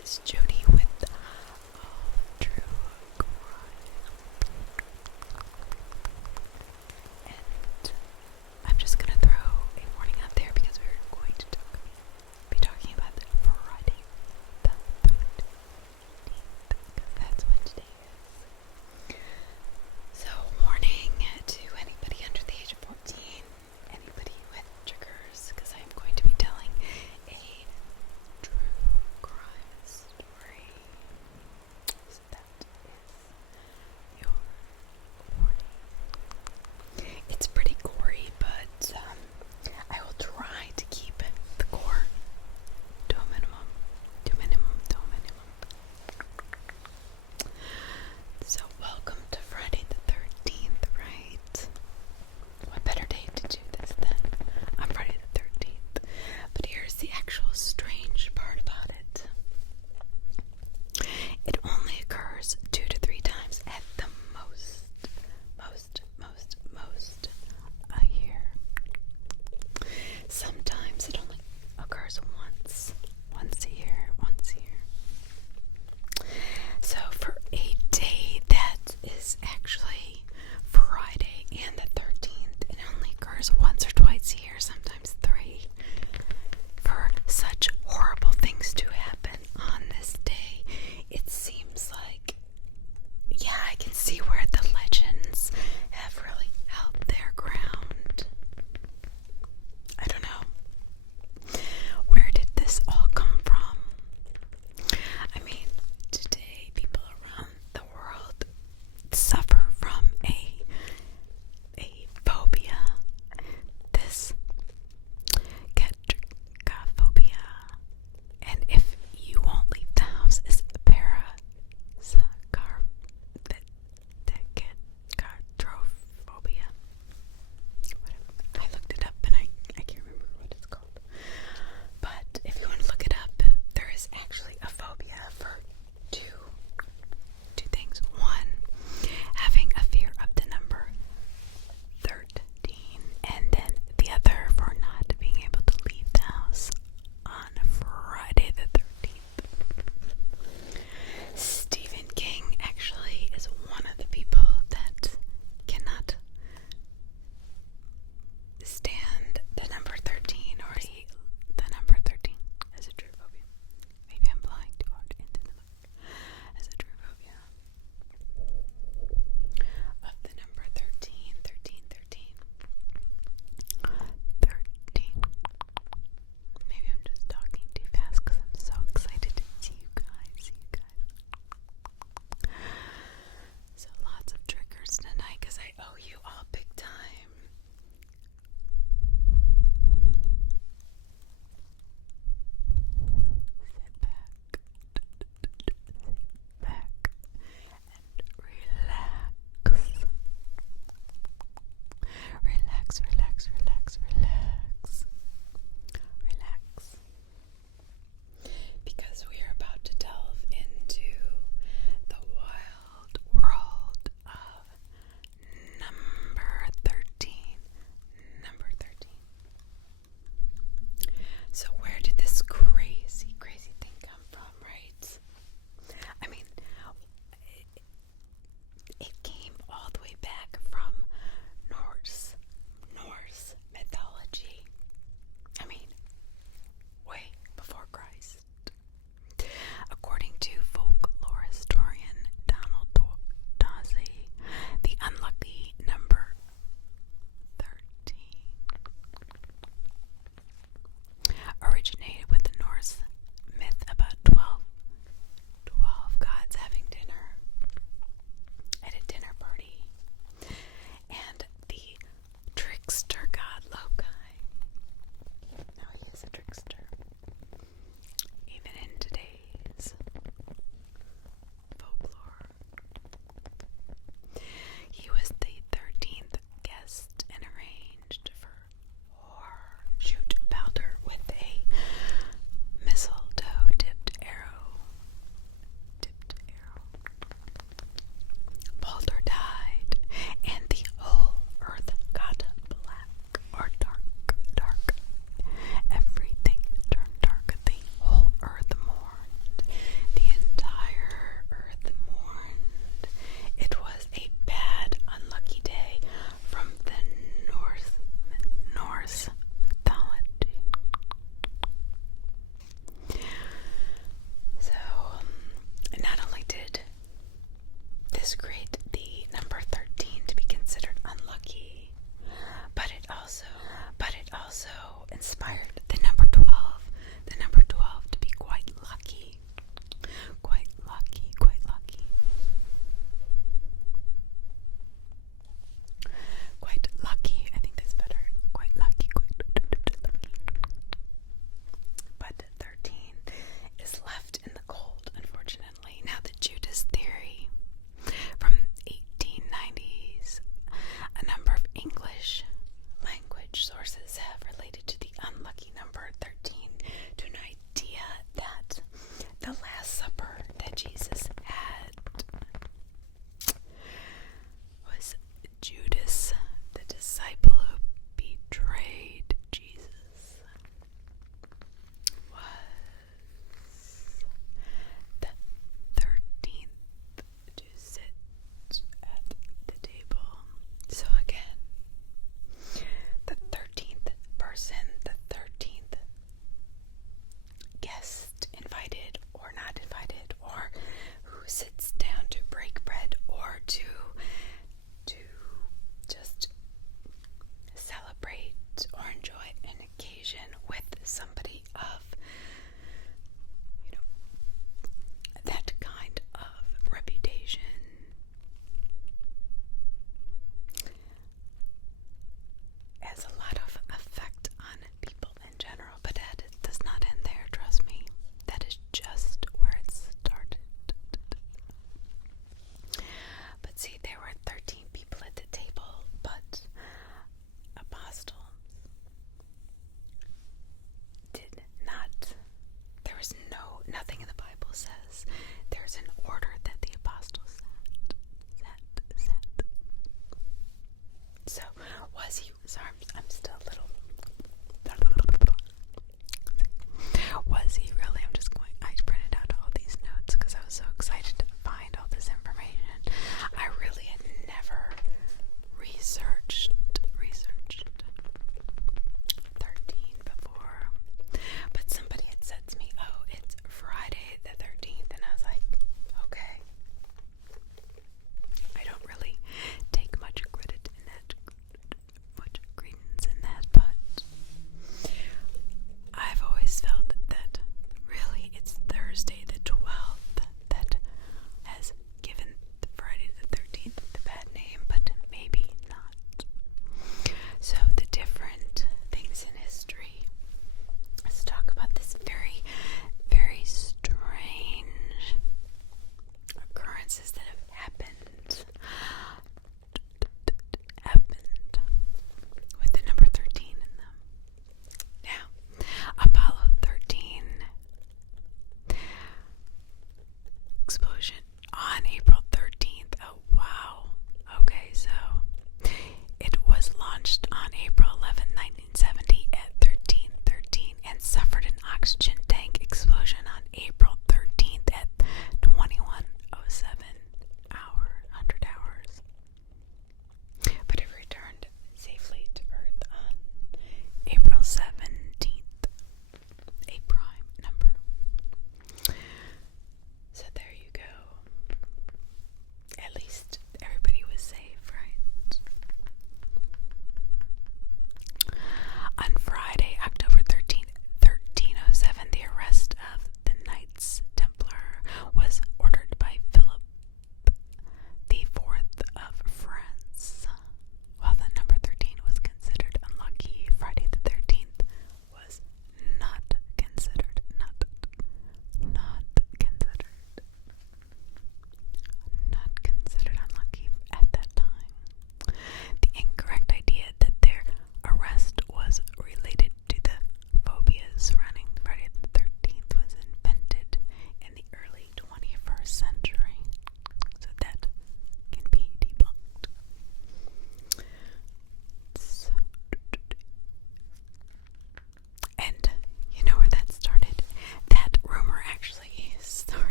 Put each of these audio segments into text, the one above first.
This is Jodi with True Crime. And I'm just gonna throw a warning out there because we're going to be talking about Friday the 13th, because that's what today is. So, warning to anybody under the age of 14, anybody with triggers, because I am going to be telling a true crime story. So that is your warning. It's pretty gory, but I will try to keep the gore to a minimum. So welcome to Friday the 13th, right? What better day to do this than on Friday the 13th? But here's the actual strange part about it. It only occurs 2 to 3 times at the most a year. Sometimes it only occurs once a year. So for a day that is actually Friday and the 13th, it only occurs once or twice a year, sometimes 3. For such horrible things to happen on this day, it seems like, yeah, I can see where the legends have really held their ground. I don't know. Where did this all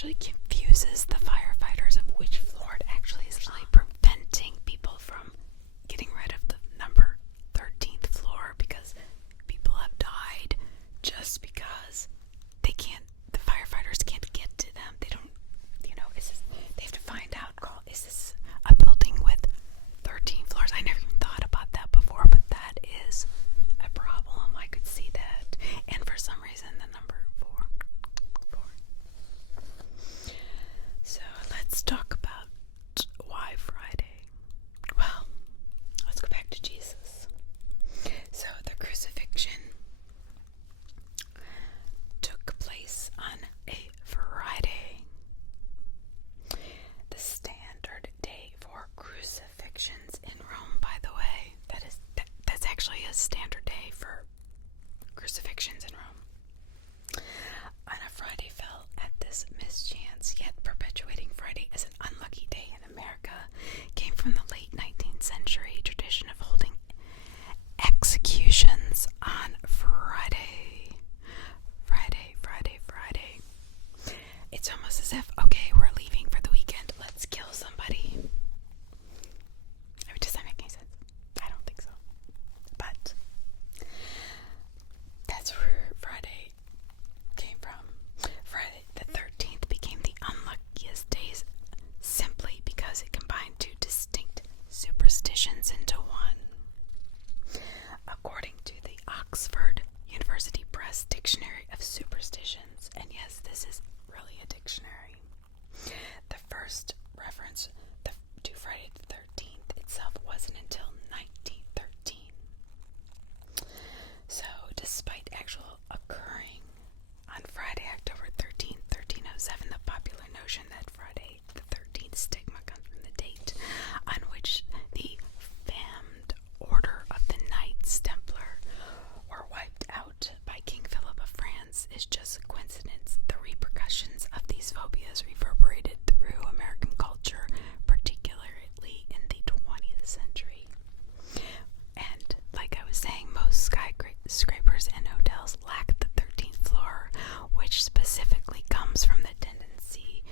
actually confuses the firefighters of which floor it actually is preventing people from getting rid of the number 13th floor, because people have died just because the firefighters can't get to them. They don't, they have to find out, is this a building with 13 floors? I never even thought about that before, but that is a problem. I could see that. And for some reason, the number 4. So let's talk about why Friday. Well, let's go back to Jesus. So the crucifixion took place on a Friday. The standard day for crucifixions in Rome, by the way. That's actually a standard day for crucifixions in Rome. On a Friday fell at this mischance, yet perpetuating Friday as an unlucky day in America came from the late 19th century tradition of holding executions on Friday. Friday. It's almost as if, okay, we're leaving for the weekend, let's kill somebody. Does that make any sense? I don't think so. But that's where Friday came from. Friday the 13th became the unluckiest days simply because it combined two distinct superstitions into one. According to the Oxford University Press Dictionary of Superstitions, and yes, this is really a dictionary, the first reference to Friday the 13th itself wasn't until 1913. So, despite actual occurring on Friday, October 13th, 1307, the popular notion that Friday the 13th stigma comes from the date on which the famed Order of the Knights Templar were wiped out by King Philip of France is just a coincidence. The repercussions of these phobias reverberated through American culture, particularly in the 20th century. And like I was saying, most skyscrapers and hotels lack the 13th floor, which specifically comes from the tendency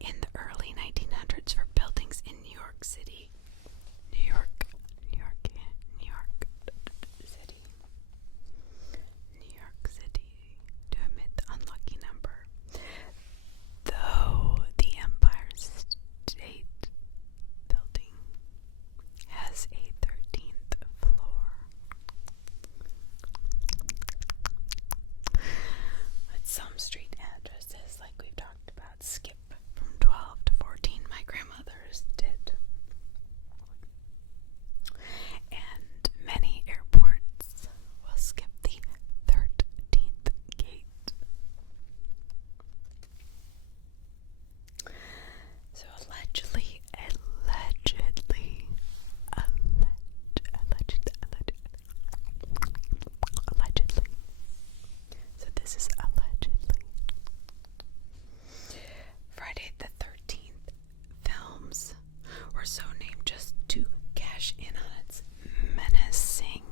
in the early 1900s for buildings in New York City to emit the unlucky number. Though the Empire State Building has a 13th floor. But some street addresses, like we've talked about, skip from 12 to 14. My grandmother's did. And many airports will skip the 13th gate. So allegedly, so this is allegedly. Friday the 13th films were so named just to cash in on its menacing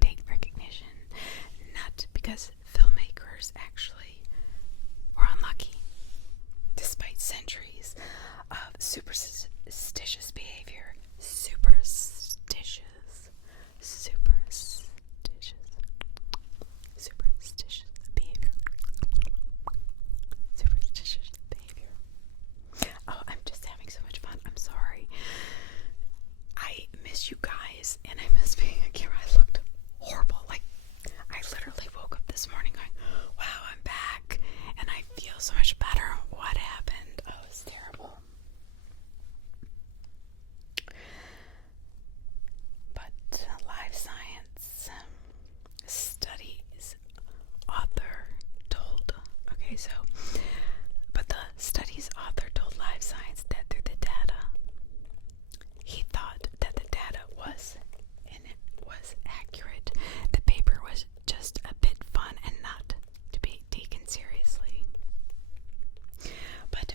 date recognition, not because filmmakers actually were unlucky. Despite centuries of superstitious behavior, Oh, I'm just having so much fun. I'm sorry. I miss you guys, and I miss being a camera. I looked horrible. Like, I literally woke up this morning going, wow, I'm back, and I feel so much better. What happened? Oh, it's terrible. But live science studies author told, but the study's author told Live Science that through the data, he thought that the data was accurate. The paper was just a bit fun and not to be taken seriously. But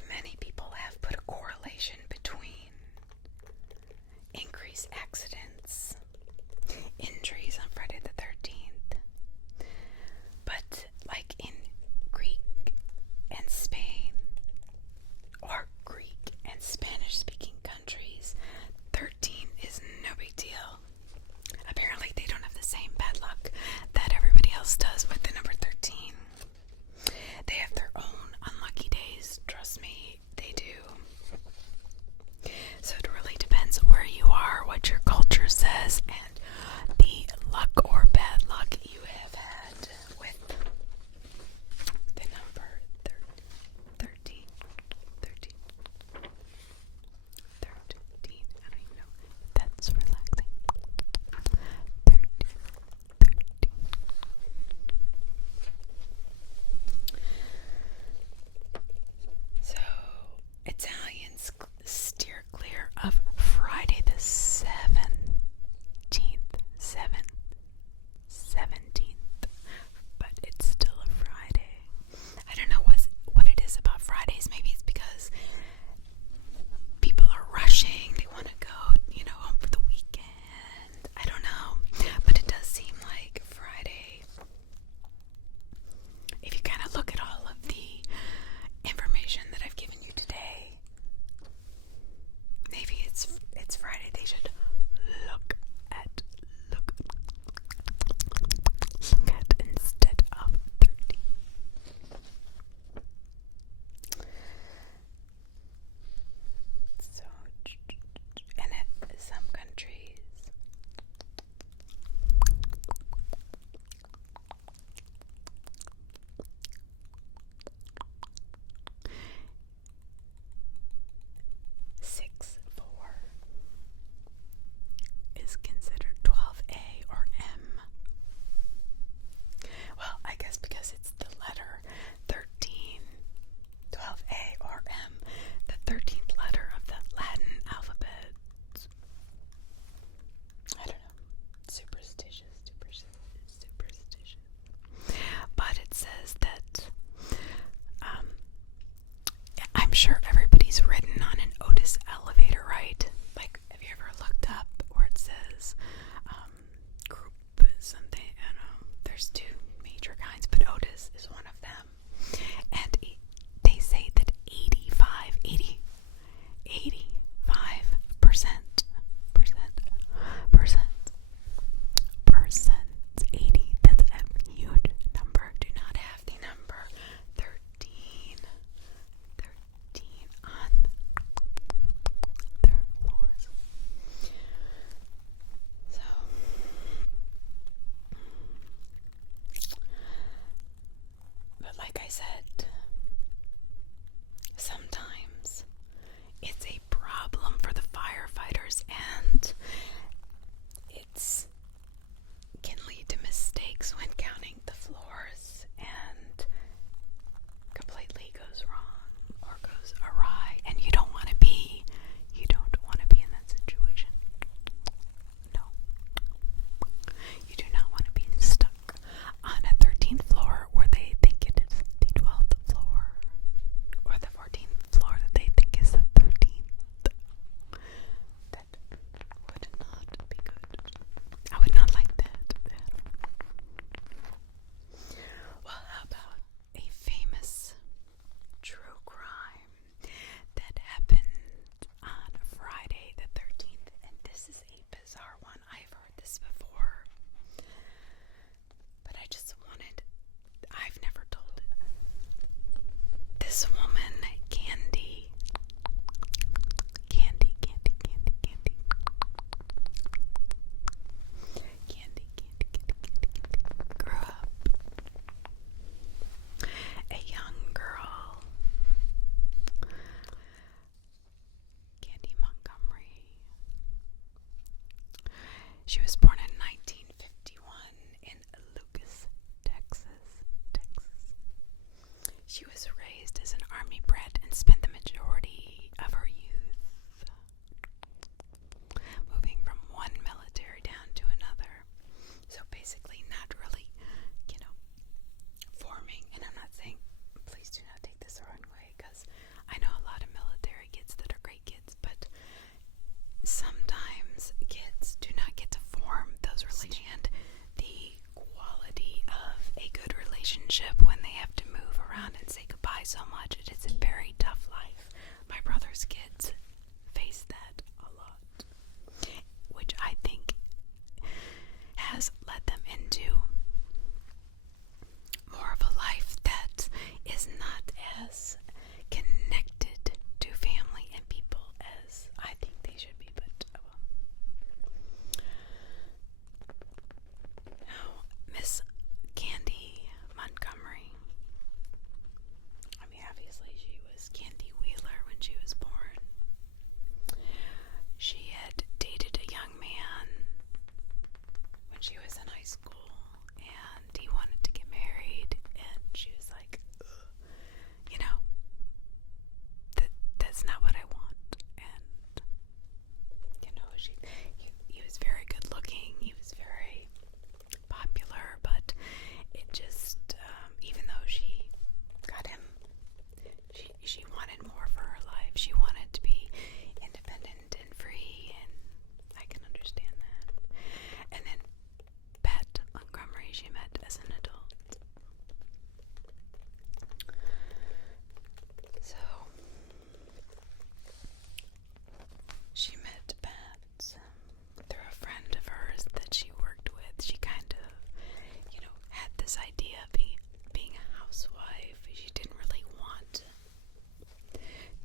sure everybody's ridden on an Otis elevator, right? Like, have you ever looked up where it says group something? I don't know. There's two major kinds, but Otis is one of them. And they say that 80, that's a huge number, do not have the number 13 on their floors. So, but like I said, sometimes it's a problem for the firefighters, and it's can lead to mistakes when counting the floors, and completely goes wrong or goes awry, and you don't want to be in that situation. No, you do not want to be stuck on a 13th floor where they think it is the 12th floor, or the 14th floor that they think is the 13th. That would not be good. I would not like that. Well, how about a famous true crime that happened on Friday the 13th? And this is a bizarre one. I've heard this before, but I've never told it. This woman, Candy grew up a young girl, Candy Montgomery. She was born in 1951 in Lucas, Texas. She was raised as an army brat and spent the majority of her youth moving from one military town to another. So basically not really, forming. And I'm not saying, please do not take this the wrong way, because I know a lot of military kids that are great kids, but sometimes kids do not get to form those relationships. And the quality of a good relationship when they have to move around and say goodbye so much, it is a very tough life. My brother's kids face that a lot, which I think has led them into more of a life that is not as connected to family and people as I think they should be. But now, Miss Candy Montgomery, I mean, obviously she was Candy Wheeler when she was born. She had dated a young man when she was in high school, and he wanted to get married, and she was like, that's not what I want. And he was very good looking, he was very popular, but it just even though she got him, she wanted more for her life. She wanted to be independent and free, and I can understand that. And then Pat Montgomery she met as an adult. So she met Pat through a friend of hers that she worked with. She kind of, had this idea of being a housewife. She didn't really want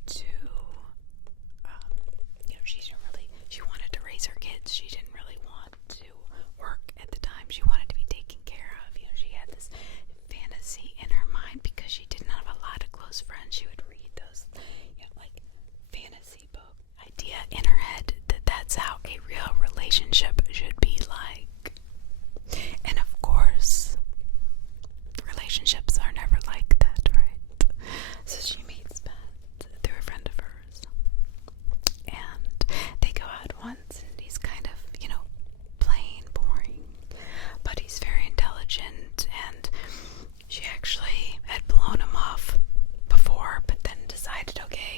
to, she wanted to raise her kids. She didn't really want to work at the time. She wanted to be taken care of. She had this fantasy in her mind because she didn't have a lot of close friends. She would read those, like fantasy book idea in her head that that's how a real relationship should be like. And of course, relationships are never like that, right? So she meets Pat through a friend of hers, and they go out once, and he's kind of, plain boring, but he's very intelligent, and she actually had blown him off before, but then decided, okay,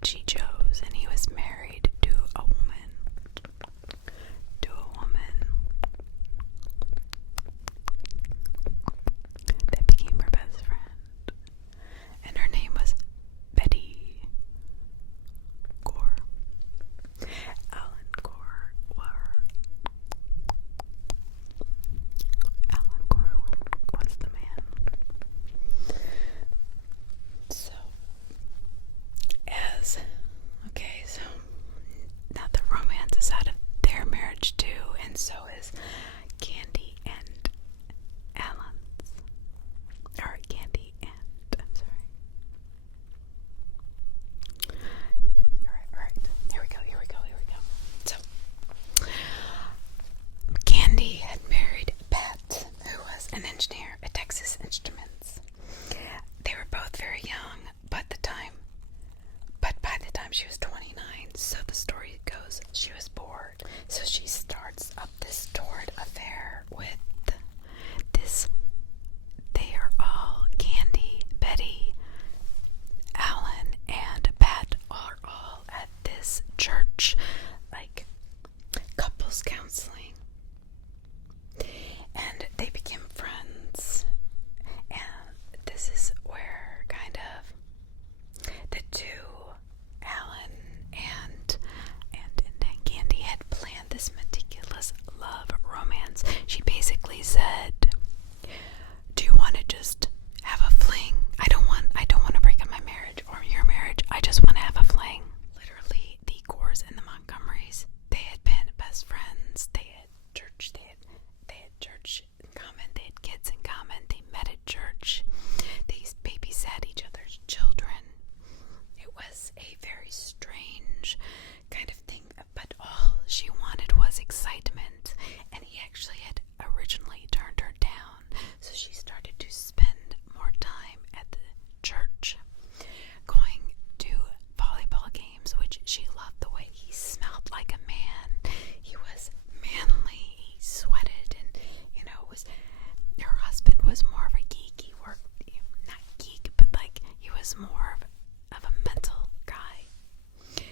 that she chose, and he was married to a woman. That became her best friend. And her name was Betty Gore. Alan Gore was the man. So now the romance is out of their marriage too, and so is Candy and Alan's. Or Candy and, I'm sorry. Alright. Here we go. So, Candy had married Pat, who was an engineer at Texas Instruments. They were both very young, but by the time she was 29, so the story goes, she was bored. So she starts up this torrid affair with this. They are all, Candy, Betty, Alan, and Pat are all at this church, like couples counseling. And they became friends. And this is where kind of the two, Alan and Candy, had planned this meticulous love romance. She basically said, do you want to just have a fling? I don't want to break up my marriage or your marriage. I just want to have a fling. Literally, the Gores and the Montgomerys, they had been best friends. They had church in common. They had kids in common. They met at church. They babysat each other's children. It was a very strange kind of thing, but all she wanted was excitement, and he actually had originally turned her down, so she started to spend more time at the church, going to volleyball games, which she loved the way he smelled like a man. He was manly, he sweated, and her husband was more of a geek. He worked, not geek, but like he was more of a mental guy.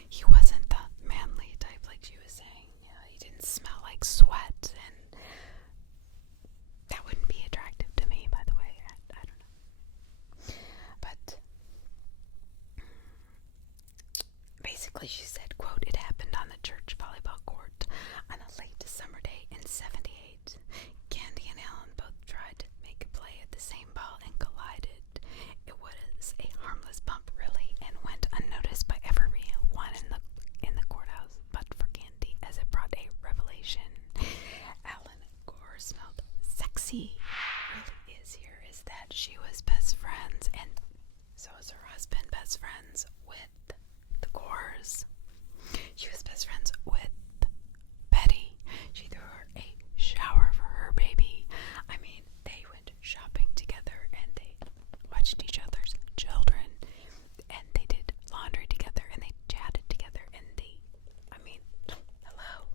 He wasn't the manly type like she was saying. He didn't smell like sweat, and that wouldn't be attractive to me, by the way. I don't know. But basically she said, quote, it happened on the church volleyball court on a late summer day in 78. Candy and Alan both tried to make a play at the same ball and collided. It was a harmless bump, really, and went unnoticed by everyone in the courthouse, but for Candy, as it brought a revelation. Alan Gore smelled sexy. Really is that she was best friends, and so was her husband, best friends with the Gores. She was best friends with Betty. She threw her a shower for her baby. I mean, they went shopping together, and they watched each other's children, and they did laundry together, and they chatted together, and hello.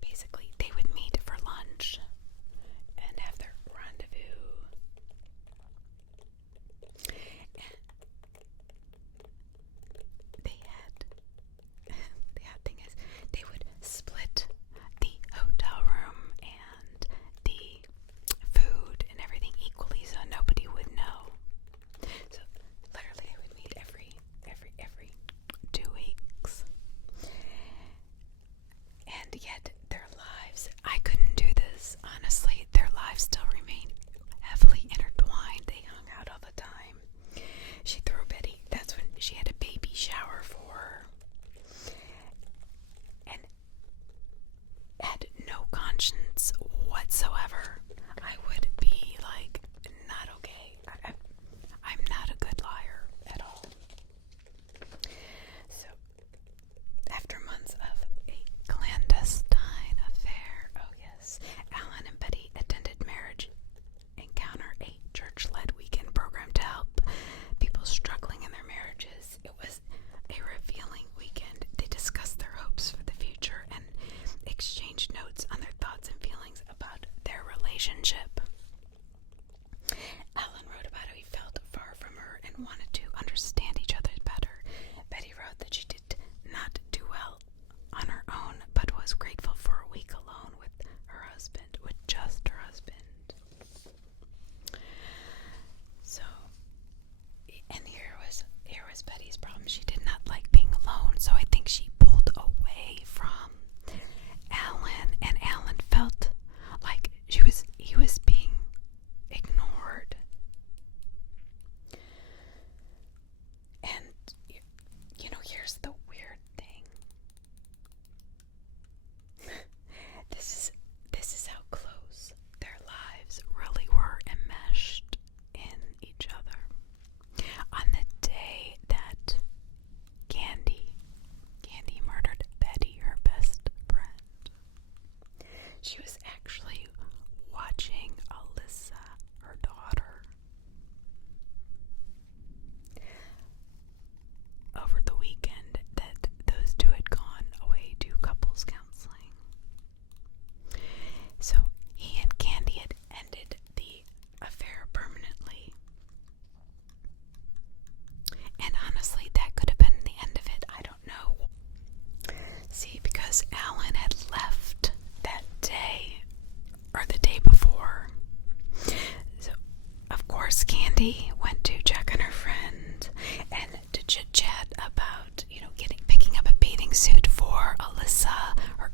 Basically, they would meet for lunch Betty went to check on her friend and to chit-chat about, picking up a bathing suit for Alyssa, or,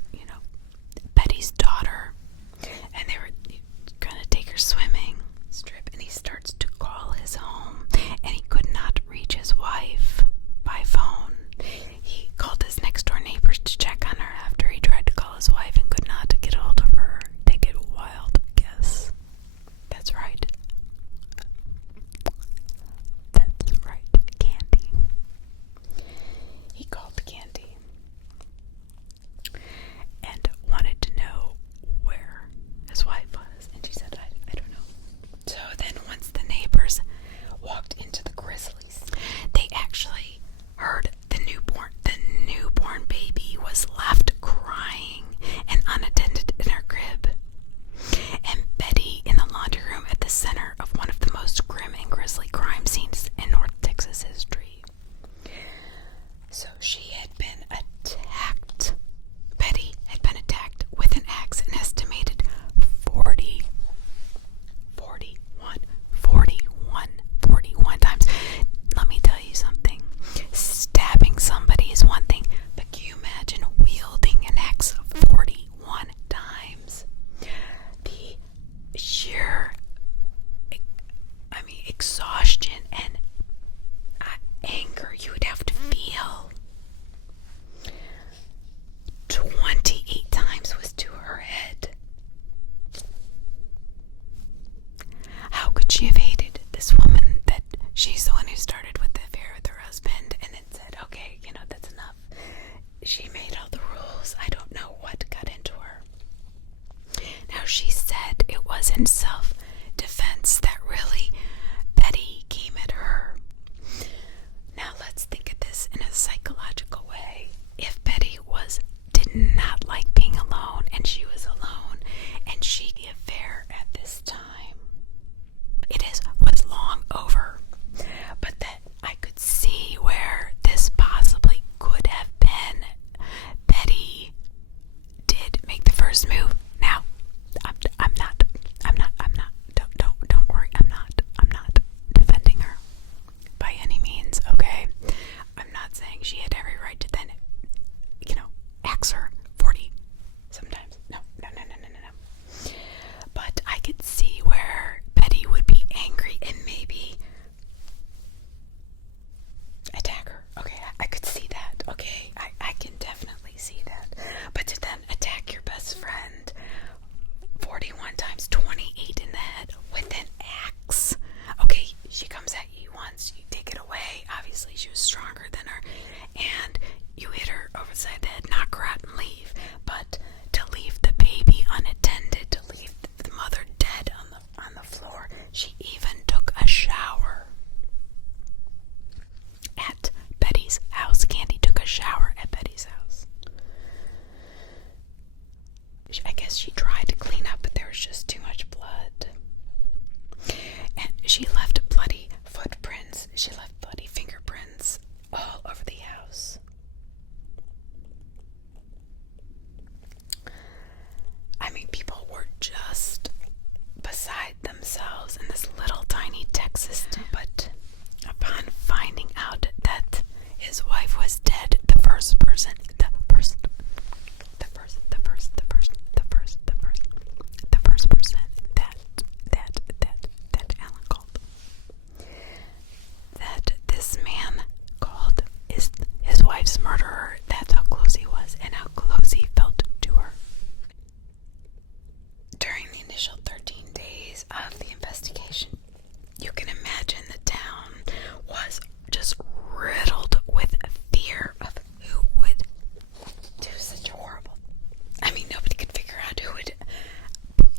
Betty's daughter. And they were gonna take her swimming strip, and he starts to call his home, and he could not reach his wife by phone. He called his next door neighbors to check on her after he tried to call his wife and could not get a hold of her. Take a wild guess. That's right. That's right, Candy. He called Candy and wanted to know where his wife was, and she said, I don't know. So then once the neighbors walked into the Grizzlies, they actually heard the newborn baby was left crying and unattended in her crib, and Betty in the laundry room at the center of one of the most grim and grisly crime scenes in North Texas history. So she had been attacked. Betty had been attacked with an axe an estimated 41 times. Let me tell you something. Stabbing somebody is one thing, but can you imagine wielding an axe 41 times? The sheer, exhaustion and anger you would have to feel. 28 times was to her head. How could she have hated this woman that she's the one who started with the affair with her husband and then said, okay, that's enough. She made all the rules. I don't know what got into her. Now, she said it was in self-defense that really Betty came at her. Now, let's think of this in a psychological way. If Betty did not like being alone, and she was alone, and she the affair at this time, was long over, but that I could see where this possibly could have been. Betty did make the first move. Now, don't worry, I'm not defending her by any means, okay? I'm not saying she had every right to then, axe her 40 sometimes. No. But I could see where Betty would be angry and maybe attack her. Okay, I could see that. Okay, I can definitely see that. But to then attack your best friend 41 times, 28 in the head with an axe. Okay, she comes at you once, you take it away. Obviously, she was stronger than her, and you hit her over the side of the head, knock her out, and leave. But to leave the baby unattended, to leave the mother dead on the floor, she even took a shower at Betty's house. Candy took a shower at Betty's house. I guess she tried to clean up, but there was just too much blood. And she left bloody footprints. She left bloody fingerprints all over the house. People were just beside themselves in this little tiny Texas town. But upon finding out that his wife was dead, the first person that Alan called, that this man called is his wife's murderer. That's how close he was and how close he felt to her. During the initial 13 days of the investigation, you can imagine the town was just riddled with fear of who would do such horrible. Nobody could figure out who would.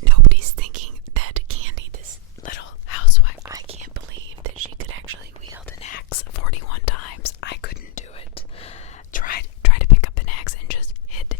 Nobody's thinking that Candy, this little housewife, I can't believe that she could actually wield an axe 41 times. I couldn't do it. Try to pick up an axe and just hit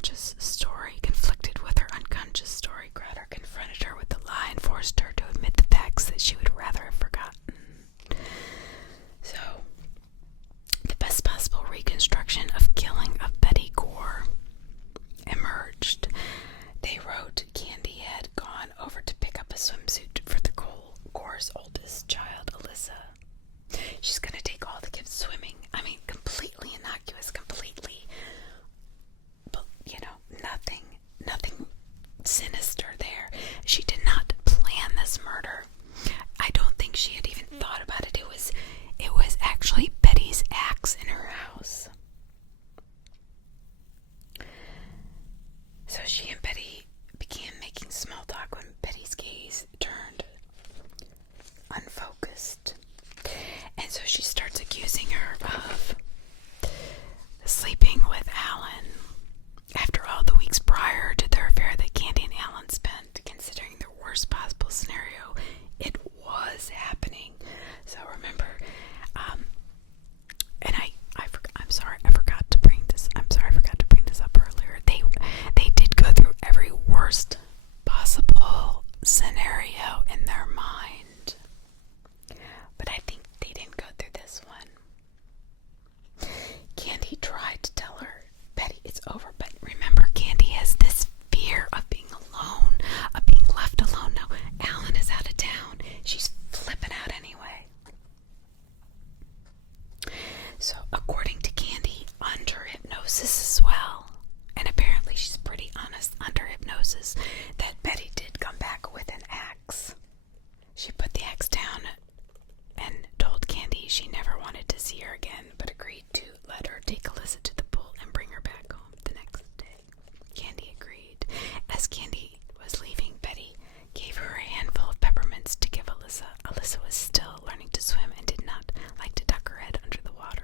conscious story conflicted with her unconscious story. Crowder confronted her with the lie and forced her to admit the facts that she would rather have forgotten. So, the best possible reconstruction of killing of Betty Gore emerged. They wrote Candy had gone over to pick up a swimsuit for the Gore's oldest child, Alyssa. She's going to take all the kids swimming. I mean, completely innocuous, completely, but, nothing sinister there. She did not plan this murder. I don't think she had even thought about it. It was actually Betty's axe in her house. So she and Betty began making small talk when Betty's gaze turned unfocused. And so she starts accusing her of sleeping with Alan. After all the weeks prior to their affair that Candy and Alan spent, considering the worst possible scenario, it was happening. So remember, and I'm sorry, I forgot to bring this up earlier. They did go through every worst possible scenario in their mind, but I think they didn't go through this one. Candy tried to tell her, Betty, it's over, but remember, Candy has this fear of being alone, of being left alone. Now, Alan is out of town. She's flipping out anyway. So, according to Candy, under hypnosis as well, and apparently she's pretty honest under hypnosis, that Betty did come back with an axe. She put the axe down and told Candy she never wanted to see her again, but agreed to let her take Alyssa to the pool and bring her back home the next day. Candy agreed. As Candy was leaving, Betty gave her a handful of peppermints to give Alyssa. Alyssa was still learning to swim and did not like to duck her head under the water.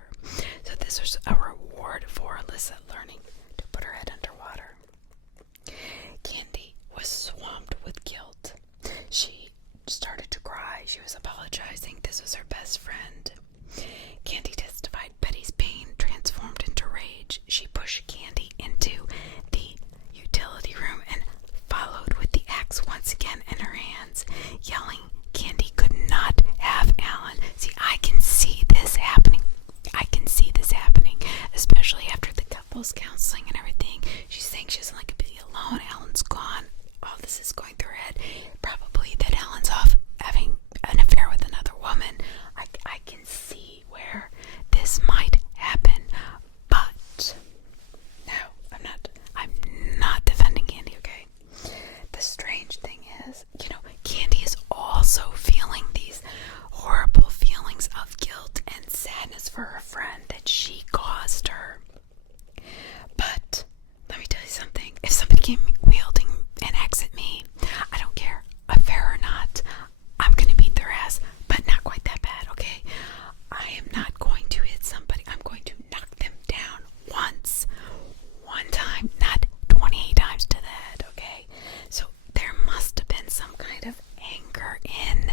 So this was a reward for Alyssa learning to put her head underwater. Candy was swamped with guilt. She started to cry. She was apologizing. This was her best friend. Candy testified Betty's pain transformed into rage. She pushed Candy into the utility room and followed with the axe once again in her hands, yelling Candy could not have Alan. See, I can see this happening. Especially after the couples counseling and everything. She's saying she doesn't like to be alone. Alan's gone. All this is going through her head. Probably that Alan's off having an affair with another woman. I can see where this might happen. But no, I'm not defending Candy, okay? The strange thing is, Candy is also feeling these horrible feelings of guilt and sadness for her friend that she caused her. But let me tell you something. If somebody came wielding an axe at me, I don't care, affair or not, I'm going to beat their ass, but not quite that bad, okay? I am not going to hit somebody. I'm going to knock them down one time, not 28 times to the head, okay? So there must have been some kind of anger in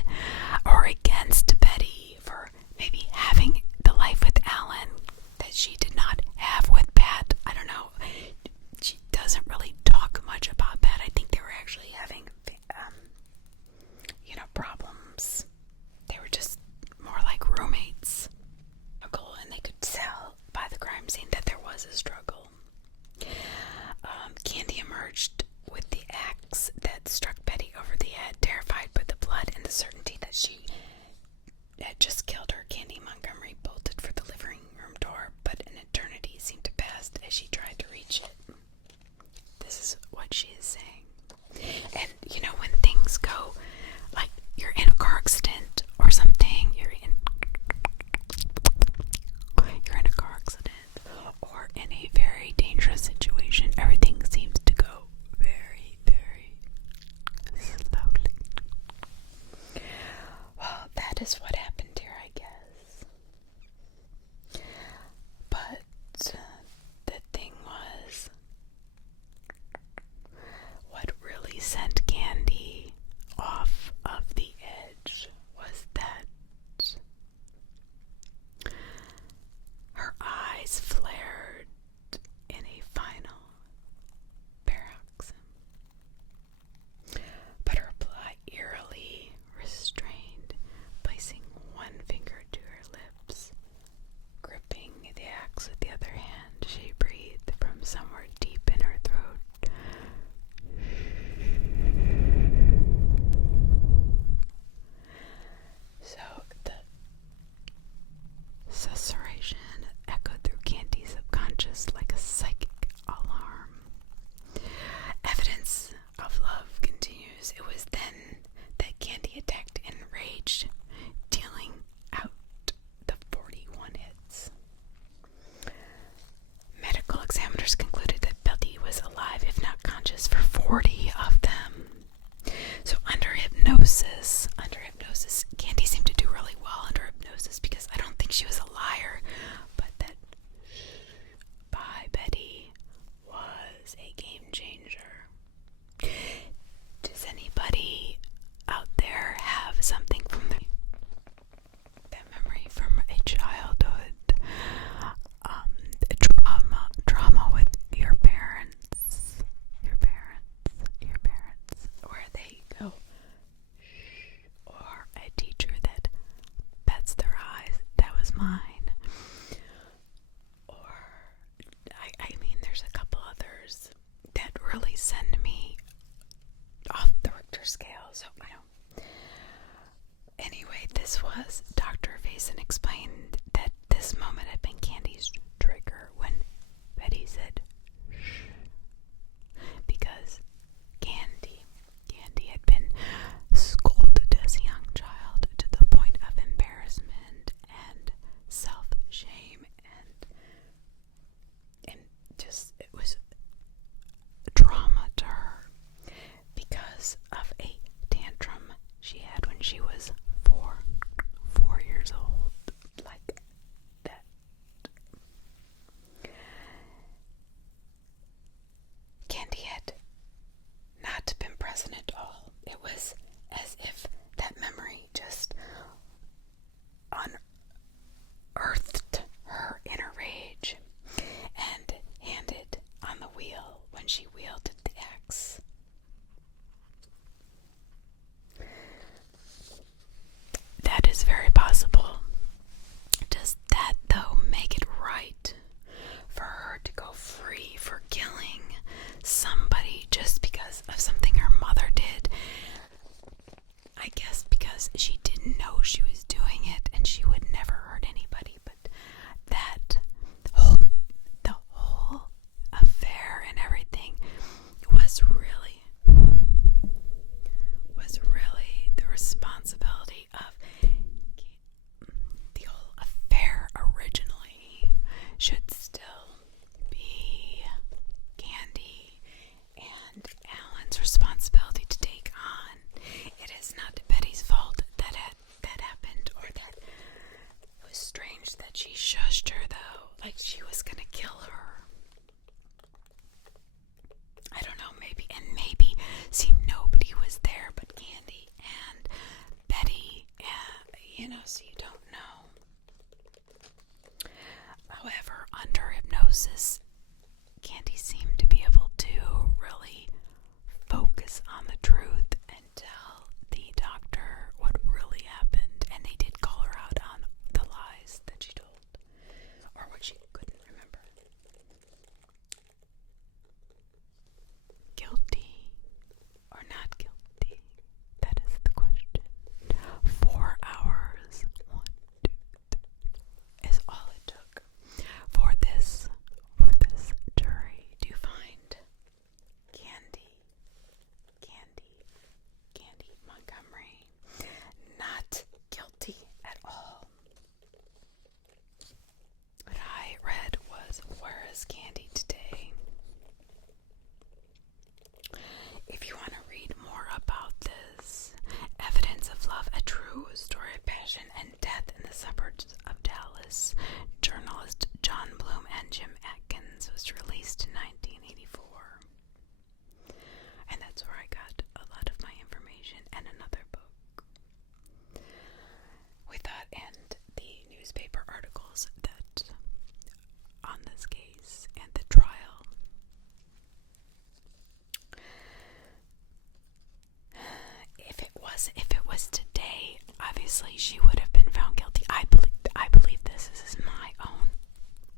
or against Betty for maybe having the life with Alan that she did not have with Pat. I don't know. She doesn't really talk much about Pat. I think they were actually having, problems. They were just more like roommates. And they could tell by the crime scene that there was a struggle. Candy emerged with the axe that struck Betty over the head, terrified by the blood and the certainty that she had just killed her. Candy Montgomery bolted for the living room door, but an eternity seemed to pass as she tried to reach it. This is what she is saying. And, when things go, like you're in a car accident or something, you're in a car accident or in a very dangerous situation, everything seems to go very, very slowly. Well, that is what happened here, I guess. But the thing was, what really sent Candy off of the edge was that her eyes flared in a final somewhere deep in her throat. So the susurration echoed through Candy's subconscious like a psychic alarm. Evidence of love continues. It was then that Candy attacked enraged, dealing out the 41 hits. Medical examiners concluded that Betty was alive, if not conscious, for 40 of them. So under hypnosis, Candy seemed to do really well under hypnosis because I don't think she was a liar, but that by Betty was a game changer. Does anybody out there have something from that memory from a childhood trauma with your parents, where they go shh, or a teacher that bats their eyes? That was mine. Or I mean, there's a couple others that really send me off the Richter scale, so I don't. Anyway, this was Dr. Vason explained that this moment had been Candy's trigger when Betty said shh, because Candy had been scolded as a young child to the point of embarrassment and self-shame, and just it was trauma to her because of a tantrum she had when she was 4 years old, like that. Candy had not been present at all. It was as if that memory just unearthed her inner rage and handed on the wheel when she wielded the axe. That is very possible. Does that, though, make it right for her to go free for killing somebody just because of something her mother did? I guess because she didn't know she was doing it and she would never hurt anybody, but the whole affair and everything was really the responsibility of the whole affair. Originally should still be Candy and Alan's responsibility to take on. It is not Betty's fault that happened, or that it was strange that she shushed her, though, like she was gonna kill her. I don't know, maybe, see, nobody was there but Candy and Betty, so you don't know. However, under hypnosis, Candy seemed to be able to really focus on the truth and tell the doctor what really happened, and they did call her out on the lies that she told, or what she couldn't remember. Guilty or not guilty? That is the question. 4 hours, 1, 2, 3, is all it took for this jury to find Candy Montgomery not guilty at all. What I read was, "Where is Candy today?" If you want to read more about this, Evidence of Love, a true story of passion and death in the suburbs of Dallas, journalist John Bloom and Jim Atkins, was released in 1984. And that's where I got a lot of my information, and another book with that, and the newspaper articles that on this case and the trial. If it was today, obviously she would have been found guilty. I believe this. This is my own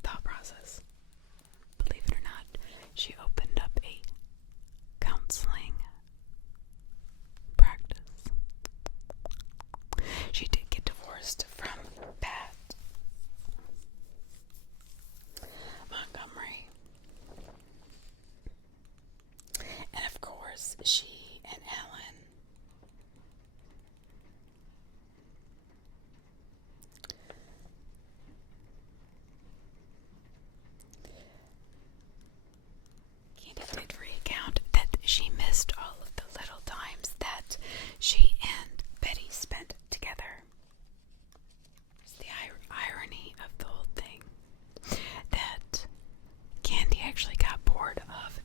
thought process. Believe it or not. she and Alan Candy did recount that she missed all of the little times that she and Betty spent together. It's the irony of the whole thing that Candy actually got bored of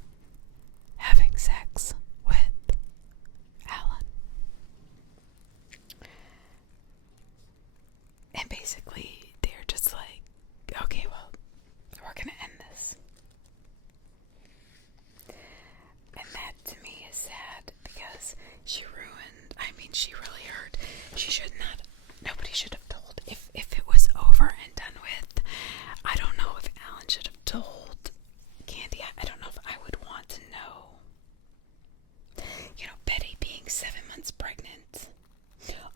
having sex with Alan. And basically, they're just like, okay, well, we're gonna end this. And that to me is sad because she really hurt. She should not, nobody should have told. If it was over and done with, I don't know if Alan should have told Candy. I don't know if I would want to know. You know, Betty being 7 months pregnant,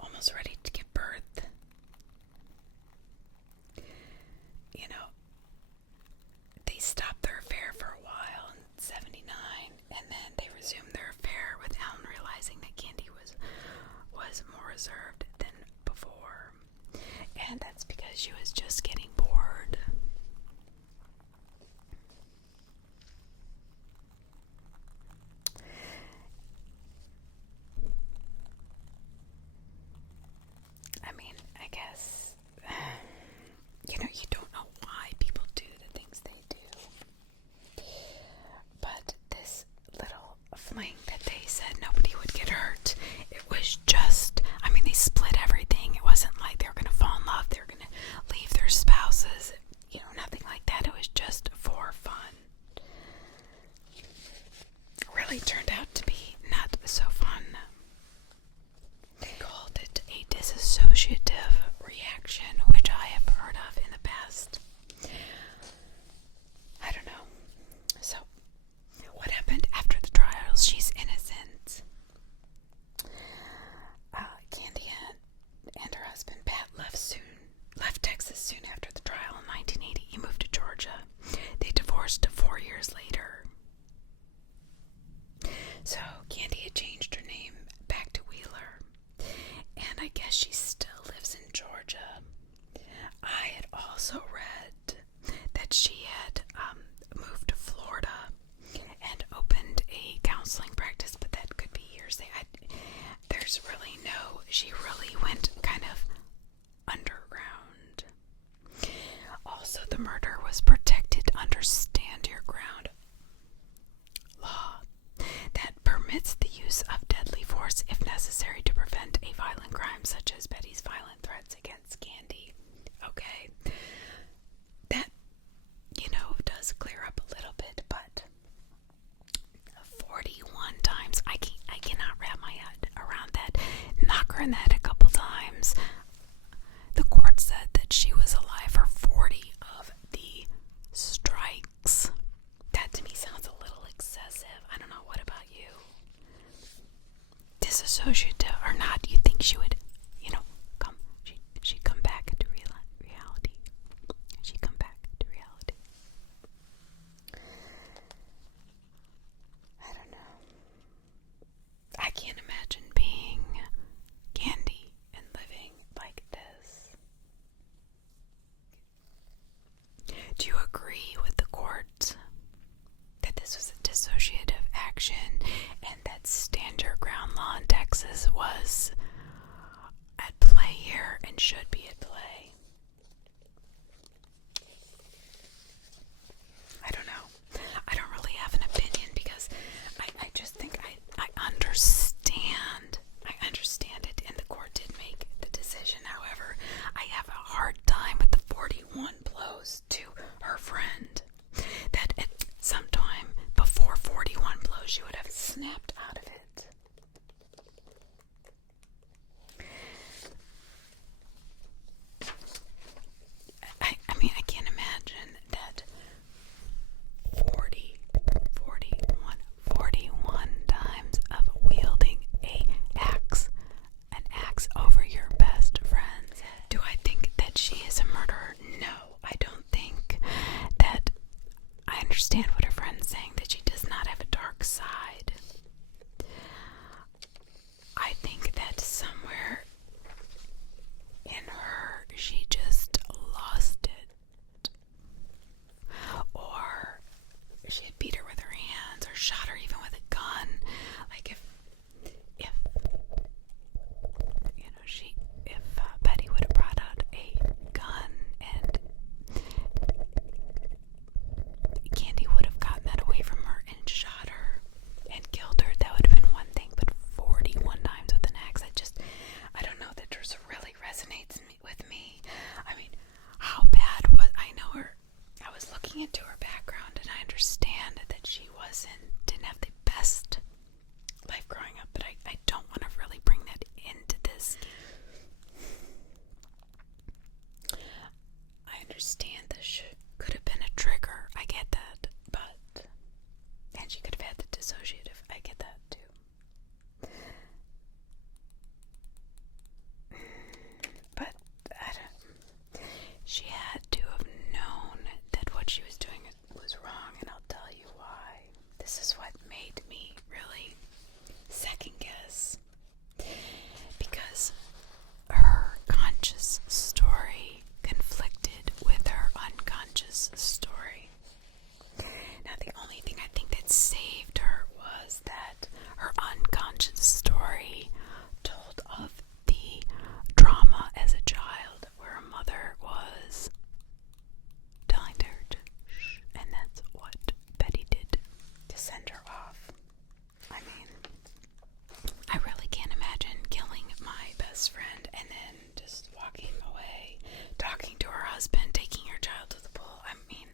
almost ready to give birth. You know, they stopped their affair for a while in 79, and then they resumed their affair with Alan realizing that Candy was more reserved than before. And that's because she was just getting bored. I mean, I guess, you know, you don't know why people do the things they do. But this little fling that they said nobody would get hurt, it was just, I mean, they split everything. It wasn't like they were going to fall in love, they were going to leave their spouses, you know, nothing like that. It was just for fun. It really turned out to be not so fun. They called it a disassociative reaction, which I have heard of in the past. I don't know. So, what happened after the trials? She's innocent. Candy and her husband Pat left Texas soon after the trial in 1980. He moved to Georgia. They divorced 4 years later. So Candy had changed her name back to Wheeler, and I guess she still lives in Georgia. I had also read that she had moved to Florida and opened a counseling practice, but that could be years. There's really no, she really went kind of underground. Also, the murder was protected under Stand Your Ground law that permits the use of deadly force if necessary to prevent a violent crime such as Betty's violent threats against Candy. Okay, that, you know, does clear up a little bit, but 41 times, I cannot wrap my head around that. Knock her in the head a couple times. The court said that she was alive for 40 of the strikes. That to me sounds a little excessive. I don't know, what about you? Disassociative or not, you think she would, you know, she'd come back into reality. She'd come back to reality. I don't know. I can't imagine being Candy and living like this. Do you agree with the court that this was a dissociative action and that Stand Your Ground law in Texas was to send her off. I mean, I really can't imagine killing my best friend and then just walking away, talking to her husband, taking her child to the pool. I mean,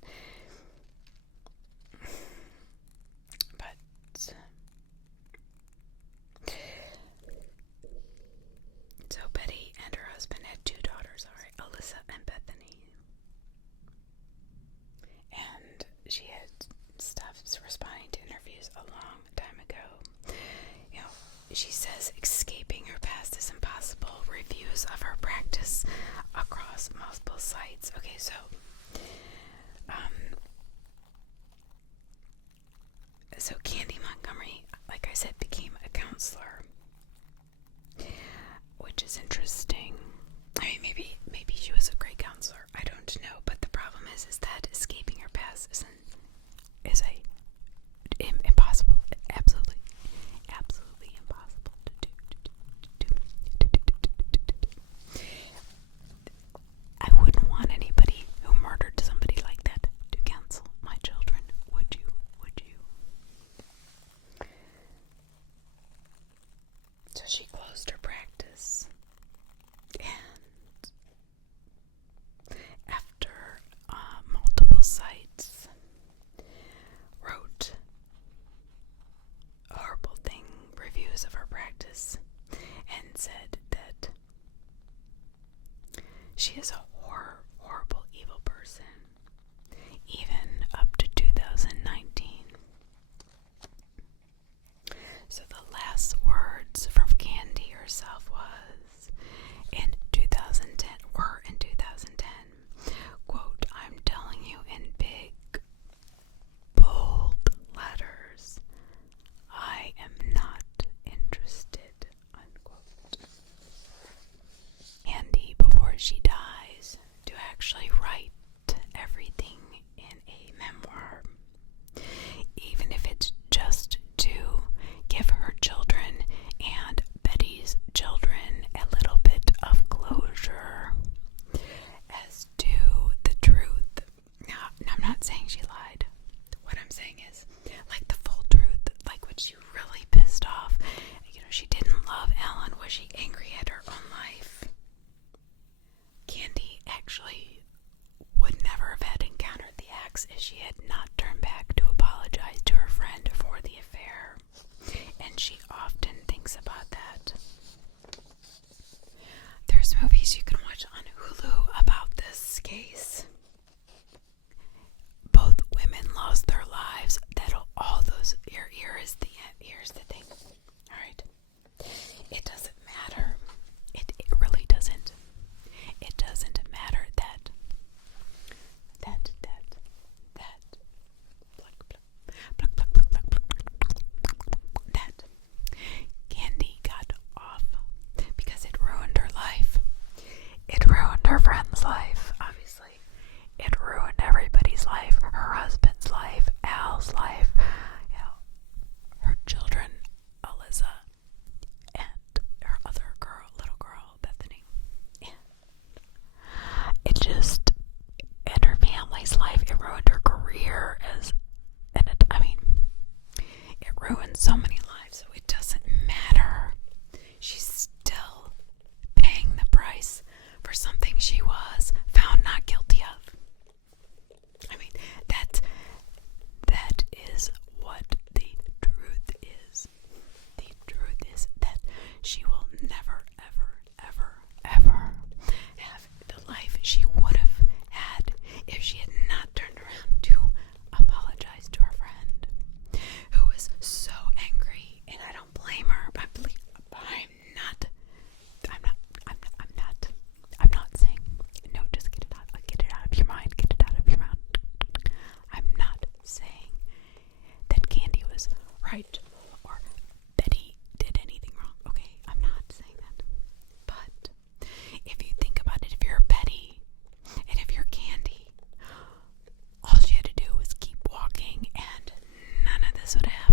but so Betty and her husband had 2 daughters, alright, Alyssa and Bethany. And she had stopped responding to interviews a long time ago. You know, she says escaping her past is impossible. Reviews of her practice across multiple sites. Okay, so Candy Montgomery, like I said, became a counselor, which is interesting. I mean, maybe she was a great counselor. I don't know, but the problem is that escaping her past is impossible. Absolutely impossible to do. I wouldn't want anybody who murdered somebody like that to counsel my children. Would you? So she closed her practice, and after multiple sites wrote horrible reviews of her practice and said that she is a horrible, evil person, even up to 2019. So the last words from Candy herself in 2010, quote, "I'm telling you in big, bold letters, I am not interested," unquote. Candy, before she dies, to actually write everything in a memoir, even if it's just to give her children and Betty's children a little bit of closure as to the truth. Now, I'm not saying she lied. What I'm saying is, like, the full truth, like, what she really pissed off. You know, she didn't love Alan. Was she angry at her own life? Candy actually would never have had encountered the axe if she had not turned back to apologize to her friend for the affair. And she often thinks about that. There's movies you can watch on Hulu about this case. Both women lost their lives. Here's the thing. Alright. It doesn't matter. It really doesn't. It doesn't matter that Candy got off because it ruined her life. It ruined her friend's life, obviously. It ruined everybody's life. Her husband's life, Al's life, her children, Alyssa, and her other little girl, Bethany. And her family's life. It ruined her career it ruined so many lives, so it doesn't matter. She's still paying the price for something she was found not guilty of. I mean, that is what the truth is. The truth is that she will never, ever have the life she would have had if she had not turned around to apologize to her friend, who was so angry. And I don't blame her. I'm not saying, no, just get it out of your mind, get it out of your mouth. I'm not saying that Candy was right or Betty did anything wrong. Okay, I'm not saying that. But if you think about it, if you're Betty and if you're Candy, all she had to do was keep walking and none of this would have